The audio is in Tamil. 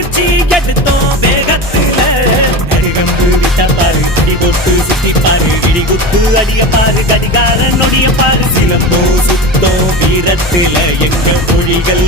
பயிற்சி எடுத்தோம் வேகத்துல கடிகம்பு விட்ட பாரு அடி தொட்டு சுத்தி பாரு இடிகுத்து அடிய பாரு கடிகார நொடிய பாரு சிலம்போ சுத்தோ வீரத்துல எங்க மொழிகள்